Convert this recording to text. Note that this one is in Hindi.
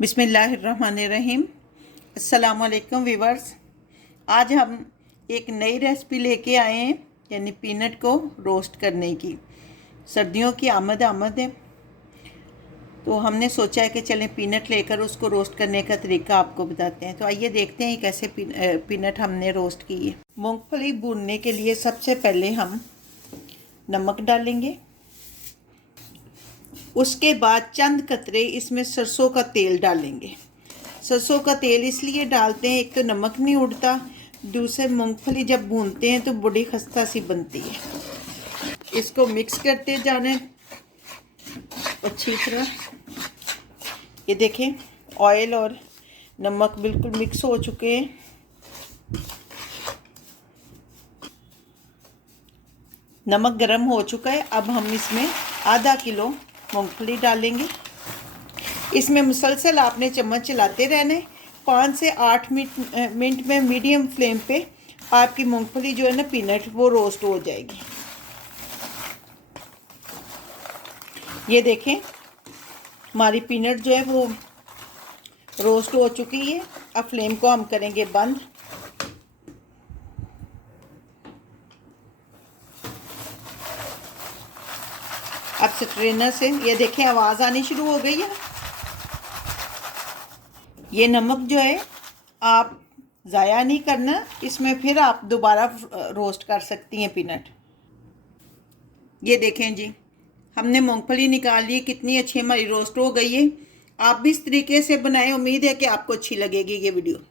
बिस्मिल्लाहिर्रहमानिर्रहीम। अस्सलाम वालेकुम वीवर्स। आज हम एक नई रेसिपी लेके आए हैं, यानी पीनट को रोस्ट करने की। सर्दियों की आमद है, तो हमने सोचा है कि चलें पीनट लेकर उसको रोस्ट करने का तरीका आपको बताते हैं। तो आइए देखते हैं कैसे पीनट हमने रोस्ट की है। मूंगफली भूनने के लिए सबसे पहले हम नमक डालेंगे। उसके बाद चंद कतरे इसमें सरसों का तेल डालेंगे। सरसों का तेल इसलिए डालते हैं, एक तो नमक नहीं उड़ता, दूसरे मूंगफली जब भूनते हैं तो बड़ी खस्ता सी बनती है। इसको मिक्स करते जाने अच्छी तरह। ये देखें, ऑयल और नमक बिल्कुल मिक्स हो चुके हैं। नमक गर्म हो चुका है। अब हम इसमें आधा किलो मूंगफली डालेंगे। इसमें मुसलसल आपने चम्मच चलाते रहना है। 5 से 8 मिनट में मीडियम फ्लेम पे आपकी मूंगफली जो है ना पीनट, वो रोस्ट हो जाएगी। ये देखें, हमारी पीनट जो है वो रोस्ट हो चुकी है। अब फ्लेम को हम करेंगे बंद। अब स्ट्रेनर से ये देखें आवाज़ आनी शुरू हो गई है। ये नमक जो है आप ज़ाया नहीं करना, इसमें फिर आप दोबारा रोस्ट कर सकती हैं पीनट। ये देखें जी, हमने मूंगफली निकाल ली, कितनी अच्छी हमारी रोस्ट हो गई है। आप भी इस तरीके से बनाएं। उम्मीद है कि आपको अच्छी लगेगी ये वीडियो।